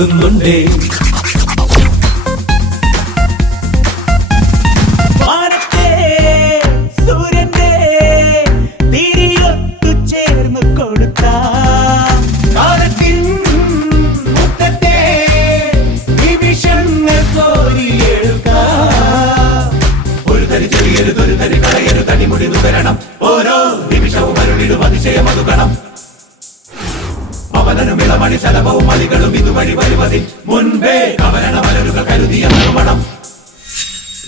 ചിന്തുന്നുണ്ടേ. ഓരോ നിമിഷവും അരുളിടും അതിശയം അതുകണം. അവനും ഇളമണി ശലഭവും മലികളും ഇതുവഴി വരുവതിൽ മുൻപേ കവരണമലരുകൾ കരുതിയ നറുമണം.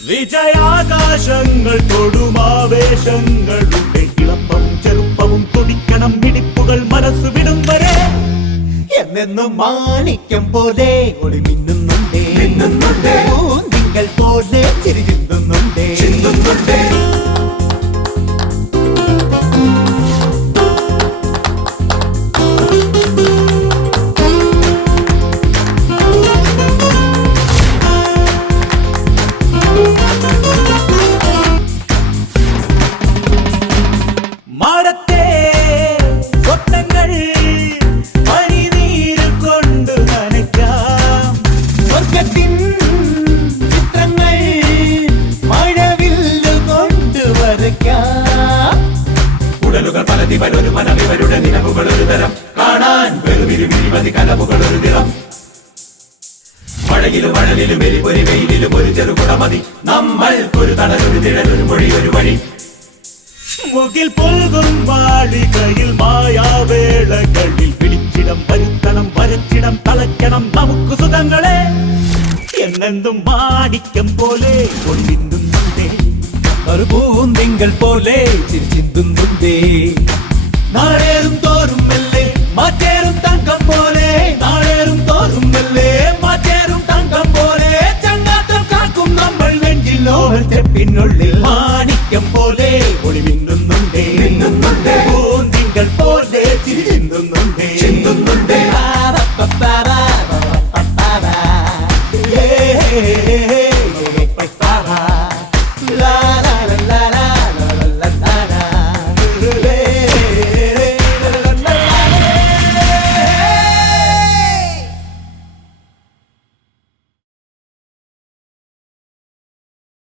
വിജയാകാശങ്ങൾ തൊടുമാവേശങ്ങളുടെ ഇളപ്പവും ചെറുപ്പവും തുടിക്കണം മിടിപ്പുകൾ മനസ്സ് വിടും വരെ. എന്നെന്നും മാണിക്യം പോലെ ഒളി മിന്നുന്നുണ്ടേ, തിങ്കൾ പോലെ ചിരി ചിന്തുന്നുണ്ടേ. മാറത്തെ സ്വപ്നങ്ങൾ പനിനീര് കൊണ്ട് നനയ്ക്കാം. സ്വർഗത്തിൻ ചിത്രങ്ങൾ മഴവില്ല് കൊണ്ട് വരയ്ക്കാം. ഉടലുകൾ പലതിവരൊരു മനവിവരുടെ നിലവുകൾ ഒരു തരം കാണാൻ വെറുവിരുവിരിമതി കലവുകൾ ഒരു നിറം. മഴയിലും മഴലിലും എരിപൊരി വെയിലിലും ഒരു ചെറുകുട മതി നമ്മൾ ഒരു തണലൊരു നിഴലൊരു മൊഴി ഒരു വഴി. മുകിൽ പൊൽകും മാളികയിൽ മായാവേളകളിൽ പിടിച്ചിടം വരുത്തണം വരച്ചിടം തളയ്ക്കണം നമുക്ക് സുഖങ്ങളെ. എന്നെന്തും മാണിക്യം പോലെ ഒളിമിന്നുന്നുണ്ടേ, ഒരു പൂന്തിങ്കൾ പോലെ ചിരി ചിന്തുന്നുണ്ടേ. നാളേറും തോറും മെല്ലെ മാറ്റേറും തങ്കം പോലെ, നാളേറും തോറും മെല്ലെ മാറ്റേറും തങ്കം പോലെ. ചങ്ങാത്തം കാക്കും നമ്മൾ നെഞ്ചിലോ ചെപ്പിനുള്ളിൽ മാണിക്യം പോലെ ഒളിമിന്നുന്നുണ്ടേ, പൂന്തിങ്കൾ പോലെ ചിരി ചിന്തുന്നുണ്ടേ. പാ, പാ, പാ, പാ, പാ, പാ, പാ, പാ.